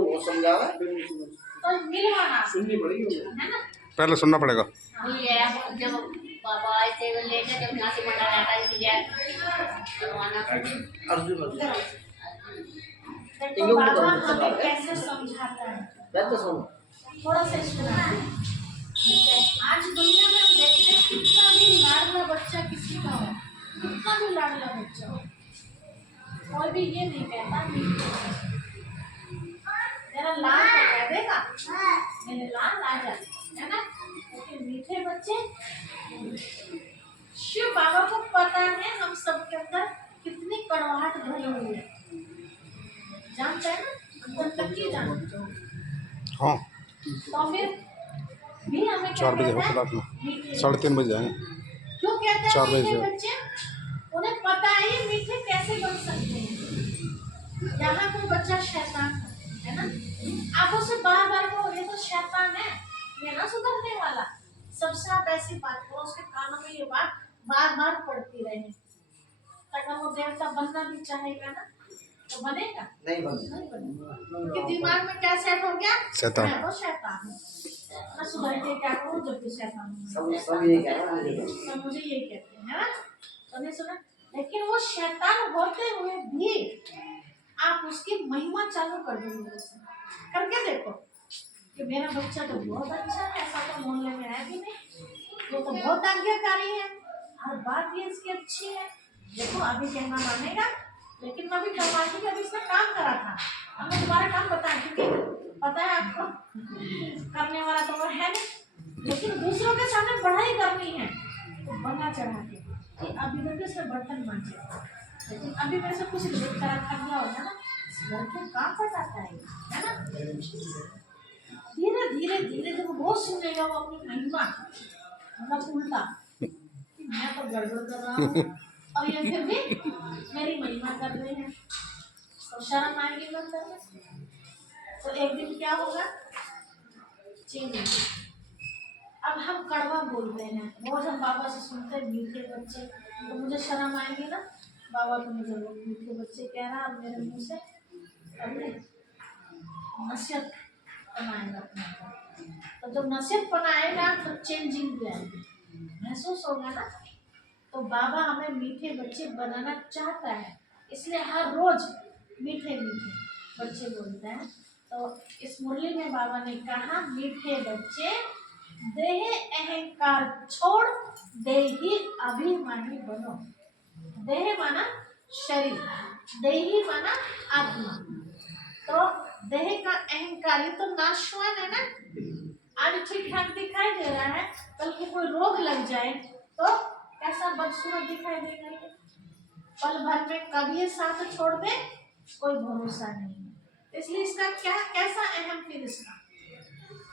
वो समझावा तो मिलवाना सुननी पड़ेगी है ना। पहले सुनना पड़ेगा। जब बाबा आए थे वो लेकर जब यहाँ से मंडा आता है कि अर्जुन देखो बाबा हमें कैसे समझाता है, तो सुनो थोड़ा सा सुना। आज दुनिया में हम देखते हैं कितना भी लाडला बच्चा किसी का हो, कितना भी लाडला बच्चा हो, कोई भी ये नहीं कहता मेरा लाल तो कह देगा मेरे लाल आ जाए, है ना। लेकिन मीठे बच्चे, शिव बाबा को पता है हम सबके अंदर कितनी कड़वाहट भरी हुई है, जानते हैं ना, अंदर तक की जानते हो। हाँ तो फिर भी हमें 4 बजे हो रात में, 3:30 बजे जाएंगे। क्यों कहते 4 हैं बजे मीठे बच्चे, उन्हें पता है ये मीठे कैसे बन सकते हैं। यहाँ कोई बच्चा शैतान है ना, आंखों से बार बार को ये तो शैतान है, ये ना सुधरने वाला, सबसे आप ऐसी बात करो उसके कानों में ये बात बार बार पड़ती रहे, ताकि वो देवता बनना भी चाहेगा ना तो बनेगा नहीं बनेगा। कि दिमाग में क्या सेट हो गया, शैतान, मैं तो शैतान हूँ, मैं सुधर के क्या करूँ जब भी शैतान हूँ, सब ये कह रहा है, सब मुझे ये कहते हैं ना, तो नहीं सुना। लेकिन वो शैतान होते हुए भी आप उसकी महिमा चालू कर दो, लोगों से करके देखो कि मेरा बच्चा तो बहुत अच्छा है, ऐसा तो मोहल्ले में है भी नहीं, वो तो बहुत आज्ञाकारी है, हर बात ये इसकी अच्छी है। देखो अभी कहना मानेगा, लेकिन मैं भी करवाती कि अभी इसने काम करा था, अब मैं तुम्हारा काम बताएं क्योंकि पता है आपको करने वाला तो वो है नहीं, लेकिन दूसरों के सामने बढ़ाई करनी है तो बना चढ़ा के कि अभी तक इसमें बर्तन मांजे, लेकिन अभी मेरे से कुछ तरह खा गया होगा ना, घर के काम बताता है ना। धीरे धीरे धीरे जब वो सुनेगा वो अपनी महिमा, मतलब उल्टा कि मैं तो गड़बड़ कर रहा हूँ और ये फिर भी मेरी महिमा कर रहे हैं, तो शर्म आएगी बंदर में। तो एक दिन क्या होगा, चेंज। अब हम कड़वा बोलते हैं, रोज हम बाबा से सुनते हैं मीठे बच्चे, तो मुझे शर्म आएगी ना, बाबा तो मुझे लोग मीठे बच्चे कह रहा है मेरे मुँह से, अभी नसीहत बनाएगा अपना, तो जब नसीहत बनाएगा तो चेंजिंग भी आएगी, महसूस होगा ना। तो बाबा हमें मीठे बच्चे बनाना चाहता है, इसलिए हर रोज मीठे मीठे बच्चे बोलते हैं। तो इस मुरली में बाबा ने कहा मीठे बच्चे देह अहंकार छोड़ देही अभिमानी बनो। देह माना शरीर, देही माना आत्मा, तो देह का अहंकारी तो नाशवान है ना, आज ठीक ठाक दिखाई दे रहा है, कल को कोई रोग लग जाए तो कैसा बदसूरत दिखाई देगा, पल भर में कभी साथ छोड़ दे कोई भरोसा नहीं, इसलिए इसका क्या कैसा अहम फिर इसका,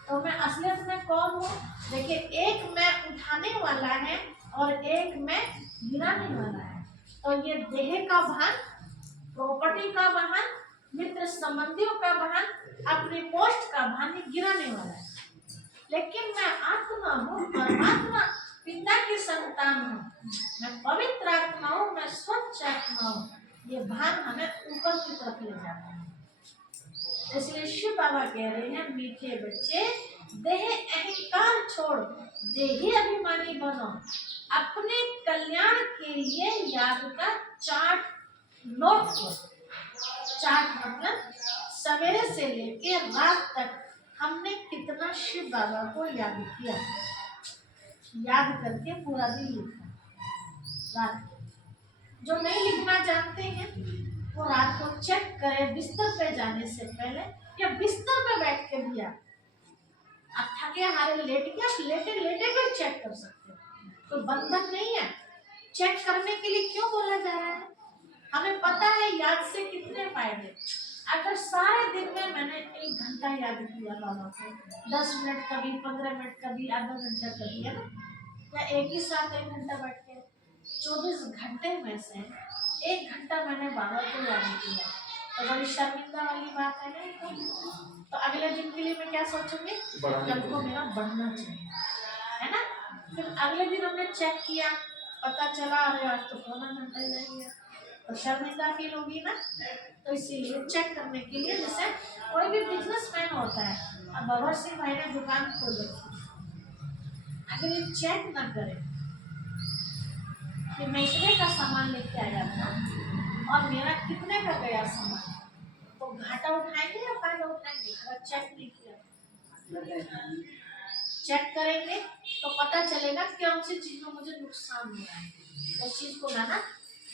तो मैं असलियत में कौन हूँ। देखिए एक मैं उठाने वाला है और एक मैं गिराने वाला है, तो ये देह का भान, प्रॉपर्टी का भान, मित्र संबंधियों का भान, अपने पोस्ट का भान गिराने वाला है। लेकिन मैं आत्मा हूँ, परमात्मा पिता की संतान हूँ, मैं पवित्र आत्मा हूँ, मैं स्वच्छ आत्मा हूँ, ये भान हमें ऊपर की तरफ ले जाता है। इसलिए शिव बाबा कह रहे हैं मीठे बच्चे देह अहंकार छोड़ देही अभिमानी बनो, अपने कल्याण के लिए याद का चार्ट नोट करो। चार्ट मतलब सवेरे से लेके रात तक हमने कितना शिव बाबा को याद किया, याद करके पूरा दिन लिखा। रात जो नहीं लिखना जानते हैं वो रात को चेक करें, बिस्तर पे जाने से पहले या बिस्तर पे बैठ के भी आप थके हारे लेट के आप लेटे लेटे भी चेक कर सकते हो, तो बंधन नहीं है। चेक करने के लिए क्यों बोला जा रहा है, हमें पता है याद से कितने फायदे। अगर सारे दिन में मैंने 1 घंटा याद किया बाबा को, 10 मिनट कभी, 15 मिनट कभी, आधा घंटा कभी, है ना, या एक ही साथ 1 घंटा बैठ के, 24 घंटे में से 1 घंटा मैंने बाबा को याद किया, तो बड़ी शर्मिंदा वाली बात है ना। तो अगले दिन के लिए मैं क्या सोचूंगी, कल को मेरा बढ़ना चाहिए, है ना। फिर अगले दिन हमने चेक किया, पता चला अरे आज तो 1 घंटा ही रह गया, तो शर्मिंदा फील होगी ना। तो इसीलिए चेक करने के लिए जैसे कोई भी होता है। अब भगत सिंह भाई ने दुकान खोल रखी, अगर ये चेक ना करें कि मैं इतने का सामान लेके आया था और मेरा कितने का गया सामान, तो घाटा उठाएंगे या फायदा उठाएंगे? अगर चेक नहीं किया, चेक करेंगे तो पता चलेगा कि कौन सी चीज में मुझे नुकसान हो रहा है, उस चीज को लाना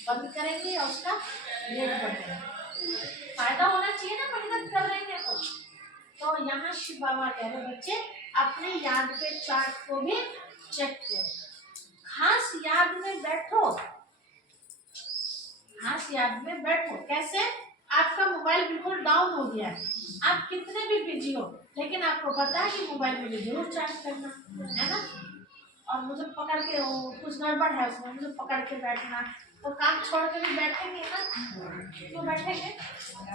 बंद करेंगे और उसका रेट बढ़ेगा। फायदा होना चाहिए ना, मेहनत कर रहे हैं तो यहाँ शिव बाबा कह रहे बच्चे अपने याद के चार्ट को भी चेक करो, खास याद में बैठो, खास याद में बैठो। कैसे? आपका मोबाइल बिल्कुल डाउन हो गया है, आप कितने भी बिजी हो, लेकिन आपको पता है कि मोबाइल मुझे जरूर चार्ज करना है ना, और मुझे पकड़ के कुछ गड़बड़ है उसमें, मुझे पकड़ के बैठना, तो काम छोड़ के भी बैठेंगे ना, क्यों बैठेंगे?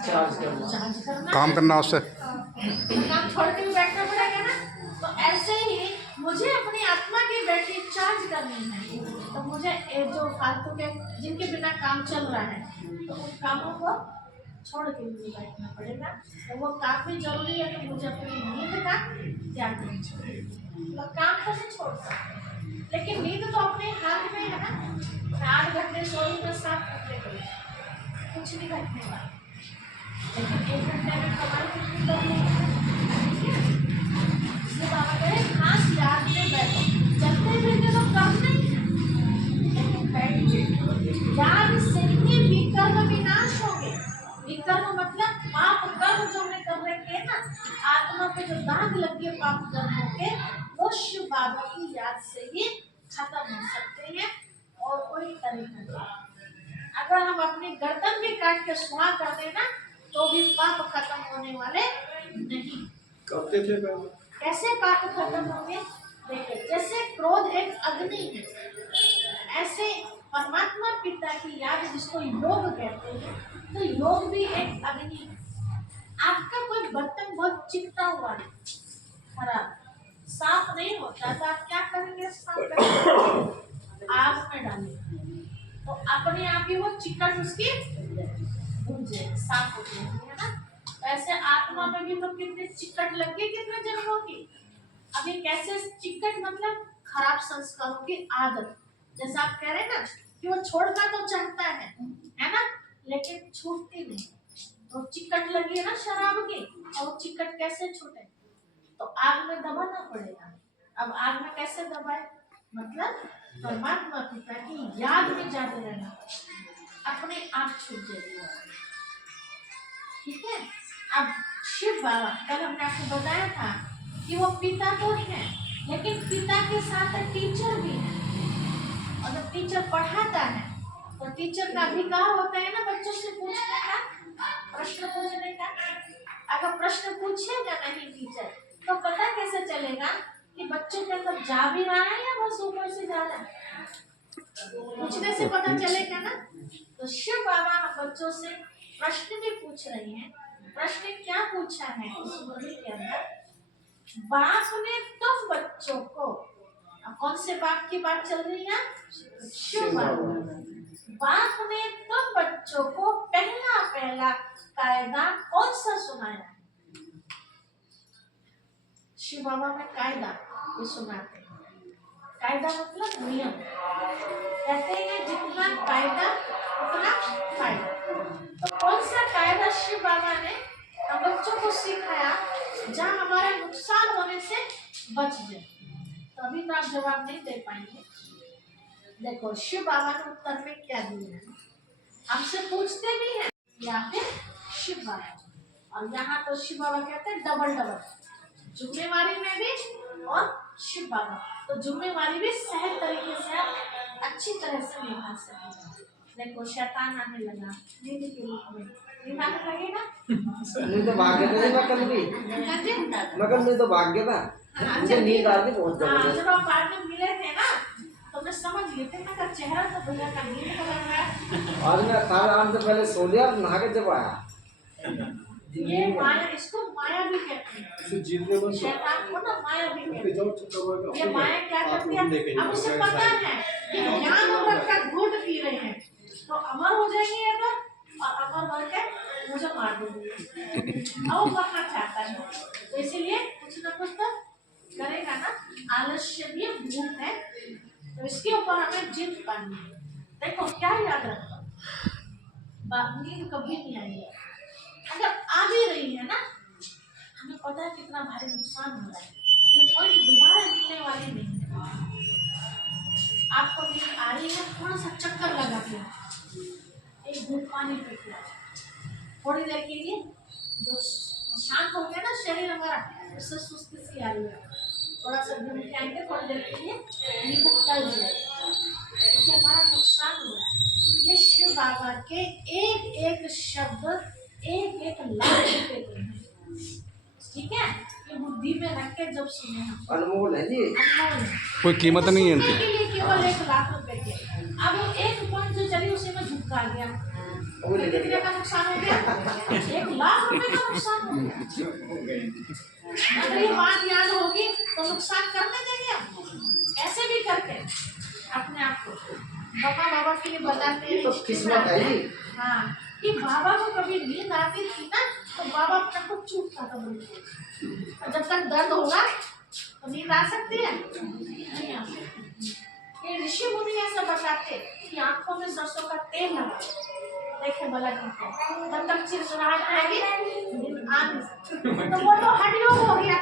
चार्ज करना, काम करना उससे तो काम छोड़ के भी बैठना पड़ेगा ना। तो ऐसे ही मुझे अपनी आत्मा की बैटरी चार्ज करनी है, तो मुझे जो फालतू के जिनके बिना काम चल रहा है, तो उन कामों को छोड़ के मुझे बैठना पड़ेगा। तो वो काफी जरूरी है, तो मुझे अपनी नींद का त्याग करना चाहिए। तो काम कैसे छोड़ सकते हैं, लेकिन नींद तो अपने हाथ में है ना। 8 घंटे सोई में 7 घंटे करूँ, कुछ नहीं घटने वाला, लेकिन 1 घंटे में कमाई कितनी करनी है, इसलिए बाबा कह रहे खास याद में बैठो। चलते फिरते तो काम नहीं है, लेकिन बैठिए, याद से ही विकर्म विनाश होंगे। विकर्म मतलब पाप कर्म जो हमें कर रखे हैं ना, आत्मा पे जो दाग लगे पाप कर्मों के, वो शिव बाबा की याद से ही खत्म हो सकते हैं, और कोई तरीका नहीं। अगर हम अपनी गर्दन भी काट के सुहा कर देना तो भी पाप खत्म होने वाले नहीं। करते थे कैसे पाप खत्म होंगे? देखिए, जैसे क्रोध एक अग्नि है, ऐसे परमात्मा पिता की याद जिसको योग कहते हैं, तो योग भी एक अग्नि है। आपका कोई बर्तन बहुत चिपटा हुआ है, खराब, साफ नहीं होता, तो आप क्या करेंगे? साफ करेंगे, आग में डालेंगे, तो अपने आप ही वो चिकन उसकी धुल जाएगी, साफ हो जाएगी, है ना। वैसे आत्मा में भी तो कितने चिकट लगे, कितने जन्मों की। अभी कैसे चिकट मतलब खराब संस्कारों की आदत, जैसा आप कह रहे हैं ना कि वो छोड़ना तो चाहता है ना, लेकिन छूटती नहीं। तो चिकट लगी है ना शराब की, और वो चिकट कैसे छूटे? तो आग में दबाना पड़ेगा। अब आग में कैसे दबाए? मतलब परमात्मा पिता की याद में जाते रहना, अपने आप छूट जाएगी। ठीक है। अब शिव बाबा, कल हमने आपको बताया था कि वो पिता तो है, लेकिन पिता के साथ टीचर भी है, और जब टीचर पढ़ाता है तो टीचर का अधिकार होता है ना बच्चों से पूछने का, प्रश्न पूछने का। अगर प्रश्न पूछेगा नहीं टीचर, तो पता कैसे चलेगा कि बच्चों के अंदर जा भी रहा है या बस ऊपर से जा रहा है? पूछने से पता चलेगा ना। तो शिव बाबा बच्चों से प्रश्न भी पूछ रही हैं। प्रश्न क्या पूछा है इस मुरली के अंदर? बाप ने तुम बच्चों को, अब कौन से बाप की बात चल रही है? शिव बाबा। बाप ने तुम बच्चों को पहला पहला कायदा कौन सा सुनाया? शिव बाबा में कायदा ये सुनाते हैं। कायदा मतलब नियम, कहते हैं जितना कायदा उतना फायदा। तो कौन सा कायदा शिव बाबा ने हम बच्चों को सिखाया जहाँ हमारा नुकसान होने से बच जाए? तभी तो आप जवाब नहीं दे पाएंगे। देखो शिव बाबा ने उत्तर में क्या दिया है, हमसे पूछते भी हैं या फिर शिव बाबा, और यहाँ तो शिव बाबा कहते हैं डबल डबल, जुम्मेवारी में भी और शिव बाबा। तो जुम्मेवारी भी सहज तरीके से आप अच्छी तरह से निभा सकते। देखो शैतान आने लगा नींद के रूप में, निभाने लगेगा? नहीं तो भाग्य था नहीं, मैं तो भाग्य था, मुझे नींद आ रही बहुत हाँ, जब आप बाद में मिले थे ना तो मैं समझ गई थी, मैं चेहरा तो भैया का नींद का लग रहा है। और मैं खाना आराम से पहले सो लिया, नहा के जब आया। ये माया, इसको माया भी कहते हैं। शैतान को ना माया भी कहते हैं। ये माया क्या करती है? अब उसे पता है कि ज्ञान अमृत का घूंट पी रहे हैं तो अमर हो जाएंगे ये तो, और अमर होकर मुझे मार देंगे। अब वो मरना चाहता है, तो कुछ तो करेगा ना। आलस्य भी भूत है, तो इसके ऊपर हमें जीत पानी है। देखो क्या याद रखो, नींद कभी नहीं आएगी। अगर आ भी रही है ना, हमें पता है कितना भारी नुकसान हो रहा है, ये पॉइंट दोबारा मिलने वाली नहीं है। आपको नींद आ रही है, थोड़ा सा चक्कर लगा के एक घूंट पानी पी के थोड़ी देर के लिए जो शांत हो गया ना शरीर हमारा, उससे सुस्ती सी आ रही है, थोड़ा सा घूम के आएंगे, थोड़ी देर के लिए नींद टल जाएगी, क्योंकि हमारा नुकसान हो रहा है। ये शिव बाबा के एक एक शब्द एक एक लाख रुपए के हैं, ठीक है। ये बुद्धि में रख के जब सुने हम, अनमोल है जी, अनमोल है, कोई कीमत नहीं है सुनने इनकी। के लिए केवल 1 लाख रुपए के। अब वो एक पॉइंट जो चली उसी में झुका गया, तो कितने का नुकसान हो गया? 1 लाख रुपए का नुकसान हो गया। अगर ये बात याद होगी तो नुकसान करने देंगे हम, ऐसे भी करके अपने आप को बाबा के लिए बताते हैं। तो किस्मत है जी। हाँ, कि बाबा को कभी नींद आती थी ना, तो बाबा अपने को चूकता था बिल्कुल। और जब तक दर्द होगा तो नींद आ सकती है? नहीं आ सकती। ये ऋषि मुनि ऐसा बताते कि आंखों में सरसों का तेल लगा, देखे भला नहीं, जब तक चिड़चिड़ाहट आएगी नींद आ नहीं सकती। तो वो तो हठ योग हो गया,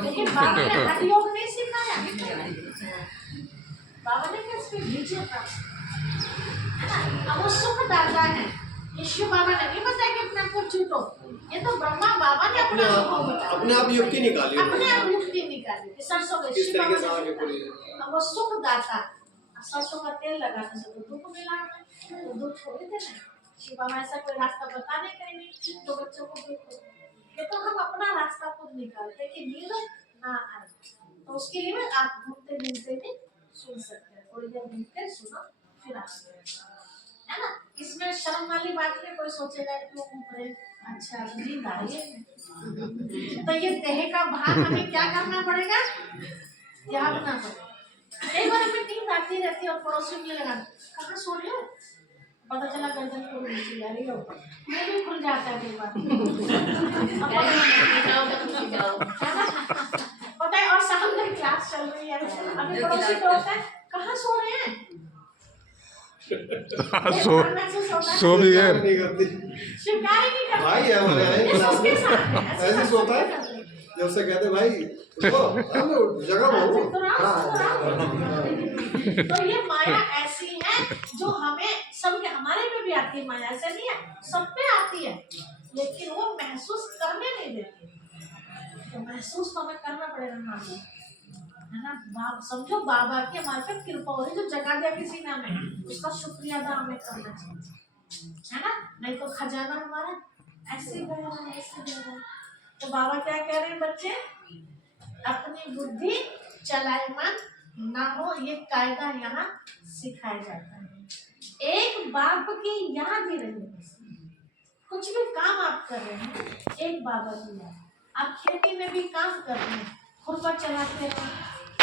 लेकिन बाबा ने हठ योग नहीं सिखाया। बाबा ने क्या इसके नीचे था, अब वो सुख दाता है। यीशु बाबा ने नहीं बताया कि अपने आप को छूटो, ये तो ब्रह्मा बाबा ने अपने आप युक्ति निकाली, अपने आप युक्ति निकाली। सरसों का किस तरीके से आगे बाबा पूरी अब वो सुख दाता, सरसों का तेल लगाने से तो दुख मिला, तो दुख थोड़ी देना। शिव बाबा ऐसा कोई रास्ता बता नहीं कहीं तो बच्चों को दुख हो, ये तो हम अपना रास्ता खुद निकालते कि नींद ना आए। तो उसके लिए आप घूमते घूमते भी सुन सकते हैं, थोड़ी देर घूमते सुनो फिर आप, है ना। इसमें शर्म वाली बात नहीं, कोई सोचेगा क्यों घूम रहे, अच्छा नींद आ रही है। तो ये देह का भार हमें क्या करना पड़ेगा, त्यागना पड़ेगा। एक बार हमें नींद आती रहती है और पड़ोसी में लगा कहाँ सो रही हो, पता चला गर्दन को नीचे जा रही हो, मुंह भी खुल जाता है कई बार। पता है, और सामने क्लास चल रही है, अभी पड़ोसी को होता है कहाँ सो रहे हैं, सो भी गए। नहीं करती स्वीकार ही नहीं करते। भाई है हमारे यहाँ ये क्लास सबके में साथ है, ऐसे ऐसे सब सोता है, करते हैं। जब से कहते भाई उठो, जगह बहु। तो ये माया ऐसी है जो हमें सब, हमारे में भी आती है माया, ऐसे नहीं है, सब पे आती है, लेकिन वो महसूस करने नहीं देती। तो महसूस तो हमें करना पड़ेगा ना, है ना। समझो बाबा की हमारे पे कृपा हो रही, जो जगा दिया किसी ने हमें, उसका शुक्रिया अदा हमें करना चाहिए, है ना। नहीं तो खजाना हमारा ऐसे गया, ऐसे गया। तो बाबा क्या कह रहे हैं बच्चे, अपनी बुद्धि चलायमान ना हो, ये कायदा यहाँ सिखाया जाता है। एक बाप की याद ही रहे, कुछ भी काम आप कर रहे हैं एक बाबा की याद। आप खेती में भी काम कर रहे हैं, खुरपा चलाते हैं,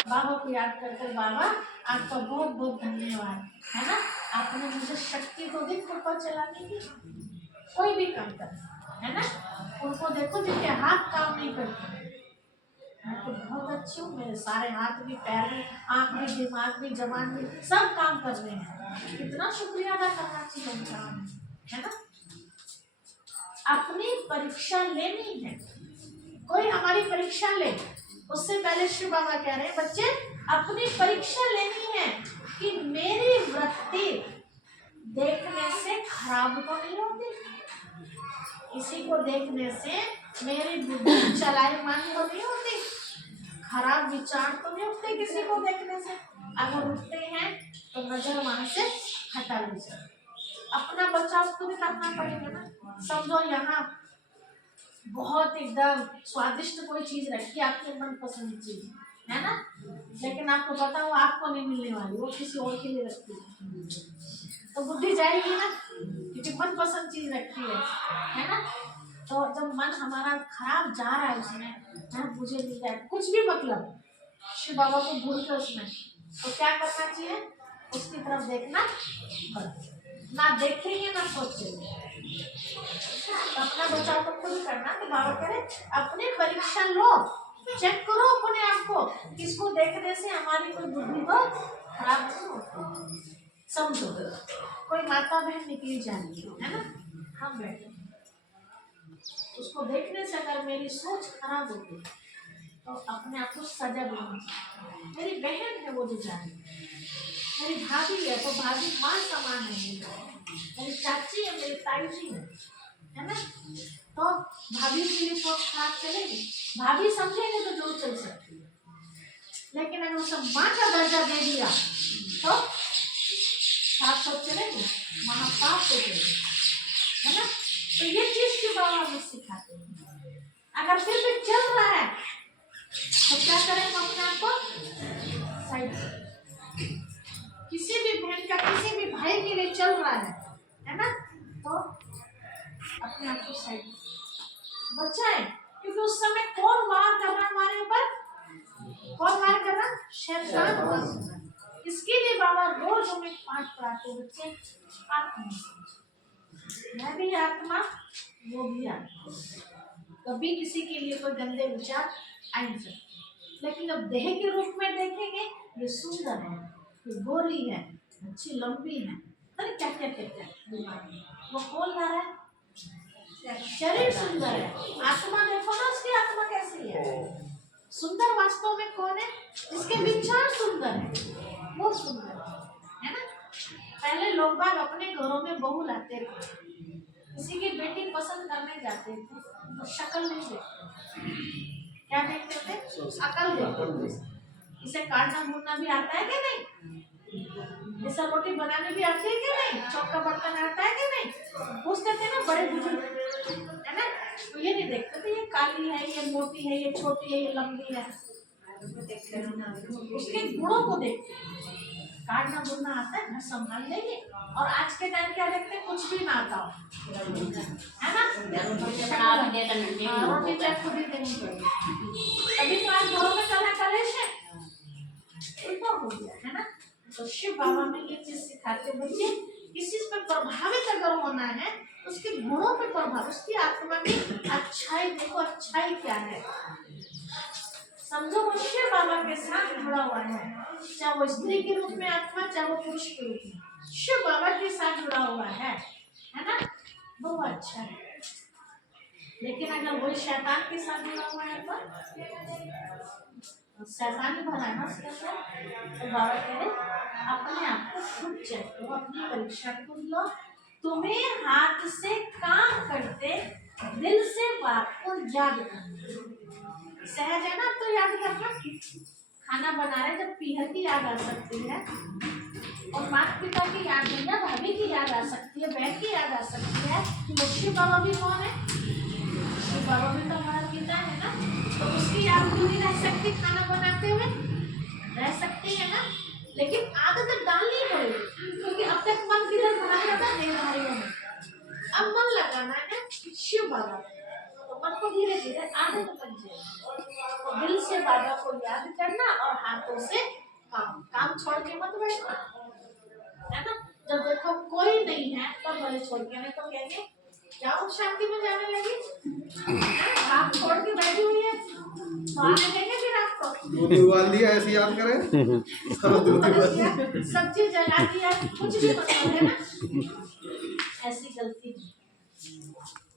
बाबा को याद कर बाबा आपका बहुत बहुत धन्यवाद, है ना, आपने मुझे शक्ति तो दी खुरपा चलाने की। कोई भी काम कर, है ना, उनको देखो जिनके हाथ काम नहीं करते, मैं तो बहुत अच्छी हूँ, मेरे सारे हाथ भी, पैर भी, आँख भी, दिमाग भी, जबान भी, सब काम कर रहे हैं। कितना शुक्रिया अदा करना चाहिए उनका, है ना। अपनी परीक्षा लेनी है, कोई हमारी परीक्षा ले, उससे पहले शिव बाबा कह रहे हैं बच्चे अपनी परीक्षा लेनी है कि मेरी वृत्ति देखने से खराब तो नहीं होती, किसी को देखने से मेरी बुद्धि चलायमान तो नहीं होती, खराब विचार तो नहीं उठते किसी को देखने से, अगर उठते हैं तो नजर वहां से हटा लीजिए। अपना बचाव तो भी करना पड़ेगा ना। समझो यहाँ बहुत एकदम स्वादिष्ट कोई चीज रखी, आपकी मनपसंद चीज, है ना, लेकिन आपको पता हो आपको नहीं मिलने वाली, वो किसी और के लिए रखती है, तो बुद्धि जाएगी ना, क्योंकि मनपसंद चीज रखी है ना। तो जब मन हमारा खराब जा रहा है उसमें, है मुझे मिल जाए, कुछ भी मतलब शिव बाबा को भूल के उसमें, तो क्या करना चाहिए, उसकी तरफ देखना, ना देखेंगे ना सोचेंगे, अपना बचाव तो खुद करना। तो बाबा कह रहे अपने परीक्षा लो, चेक करो अपने आप को, किसको देखने से हमारी कोई बुद्धि तो खराब नहीं होती। समझो कोई माता बहन निकली जा रही है ना, हम बैठे, उसको देखने से अगर मेरी सोच खराब होगी तो अपने आप को सजा देनी चाहिए। मेरी बहन है वो जो जा रही है, मेरी भाभी है तो भाभी माँ समान है, मेरी चाची है, मेरी ताई जी है ना, तो भाभी के लिए सोच खराब चलेगी। भाभी समझेंगे तो जो चल सकती है, लेकिन अगर उसे माँ का दर्जा दे दिया तो खराब सोच चलेगी, महापाप हो जाएगा, है ना। तो ये चीज की बाबा हमें सिखाते हैं। अगर फिर भी चल रहा है तो क्या करें, हम अपने आप को साइड, किसी भी बहन का किसी भी भाई के लिए चल रहा है ना, तो अपने आप को साइड बचाए, क्योंकि उस समय कौन वार कर रहा है हमारे ऊपर, कौन वार कर रहा, शैतान वार कर रहा है। इसके लिए बाबा रोज हमें पाठ पढ़ाते बच्चे, आत्मा मैं भी आत्मा वो भी आत्मा, कभी किसी के लिए कोई गंदे विचार आ नहीं सकते। लेकिन अब देह के रूप में देखेंगे, ये सुंदर है, ये गोरी है, अच्छी लंबी है, अरे क्या क्या क्या क्या वो बोल रहा है, शरीर सुंदर है, आत्मा देखो ना उसकी आत्मा कैसी है। सुंदर वास्तव में कौन है, जिसके विचार सुंदर है, वो सुंदर है ना। पहले लोग बाग अपने घरों में बहू लाते थे, किसी की बेटी पसंद करने जाते थे तो शक्ल नहीं देखते, क्या देखते थे, अकल देखते थे। इसे काटना भूनना भी आता है कि नहीं, इसे रोटी बनाने भी आती है कि नहीं, चौका बर्तन आता है कि नहीं, पूछते थे ना बड़े बुजुर्ग, है ना। तो ये नहीं देखते थे ये काली है, ये मोटी है, ये छोटी है, ये लंबी है, उसके गुणों को देखते। काटना बुनना आता है ना, संभाल लेंगे। और आज के टाइम क्या देखते हैं, कुछ भी ना आता हो, है ना, रोटी चाहे खुद ही देनी पड़ेगी। अभी तो आज घरों में कला कलेश है, उल्टा हो गया है ना। तो शिव बाबा में ये चीज सिखाते बच्चे, किसी पे प्रभावित अगर होना है, उसके गुणों पे प्रभाव, उसकी आत्मा में अच्छाई देखो, अच्छाई क्या है, समझो वो शिव बाबा के साथ जुड़ा हुआ है, चाहे वो स्त्री के रूप में आत्मा, चाहे वो पुरुष के रूप में, शिव बाबा के साथ जुड़ा हुआ है ना, बहुत अच्छा है। लेकिन अगर वो शैतान के साथ जुड़ा हुआ है तो शैतान ही भरा है ना उसके अंदर। तो बाबा कह रहे अपने आप को खुद चेक करो, अपनी परीक्षा खुद लो, तुम्हें हाथ से काम करते दिल से बात को याद करना सहज है ना। तो याद करना, खाना बना रहे जब पीहर की याद आ सकती है, और माता पिता की याद नहीं ना, भाभी की याद आ सकती है, बहन की याद आ सकती है, तो शिव बाबा भी कौन है, शिव बाबा भी तो हमारा पिता है ना। तो उसकी याद भी नहीं रह सकती, खाना बनाते हुए रह सकती है ना, लेकिन आदत डालनी पड़ेगी, क्योंकि अब तक मन किधर बना रहता है देहधारियों में, अब मन लगाना है शिव बाबा, तो मन को धीरे धीरे आदत बन जाएगी। तो दिल से बाबा को याद करना और हाथों से काम छोड़ के मत बैठना, है ना। जब देखो कोई नहीं है तब भले छोड़ के, नहीं तो कहेंगे जाओ शांति में जाने लगी, आप छोड़ के बैठी हुई है, तो आने देंगे फिर आपको दूध उबाल दिया ऐसे याद करें, सब्जी जला दिया, कुछ भी मतलब है ना, ऐसी गलती नहीं,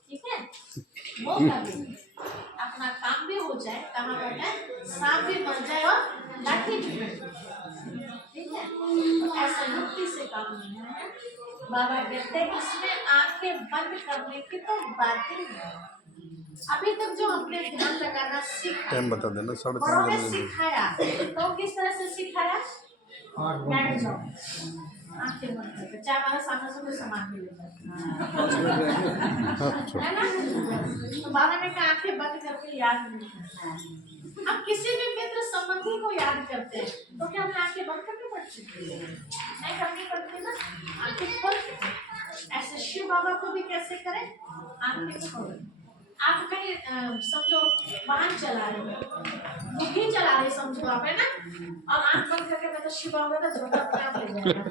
ठीक है। वो कभी अपना काम भी हो जाए, कहाँ बैठे सांप भी मर जाए और लाठी भी मर जाए, ठीक है। तो ऐसा युक्ति से काम नहीं है। बाबा कहते हैं इसमें आंखें बंद करने की तो बात ही नहीं। अभी तक जो हमने ध्यान लगाना सीखा, टाइम बता देना, बड़ों ने सिखाया, तो किस तरह से सिखाया, बैठ जाओ आंखें बंद करके, चाहे हमारा सामने से कोई सामान भी ले जाए, है ना। तो बाबा ने कहा आंखें बंद करके याद नहीं करना है। अब किसी भी मित्र संबंधी को याद करते हैं तो क्या हमें आंखें बंद करनी पड़ती है, नहीं करनी पड़ती ना, आंखें खोल। ऐसे शिव बाबा को भी कैसे करें, आंखें खोल। आप कहीं समझो वाहन चला रहे हो, बुद्धि चला रहे समझो आप, है ना, और आंख बंद करके मैं तो शिव बाबा का झोंका अपने आप ले जाएगा,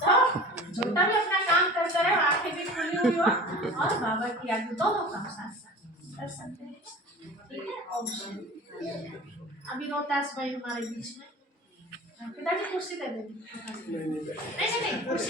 तो छोटा भी अपना काम कर करे, आंखें भी खुली हुई हो और बाबा की याद में दोनों काम साथ साथ कर सकते हैं। ठीक है। अभी रोहतास भाई हमारे बीच में, पिताजी कुर्सी दे देंगे। नहीं नहीं नहीं, कुर्सी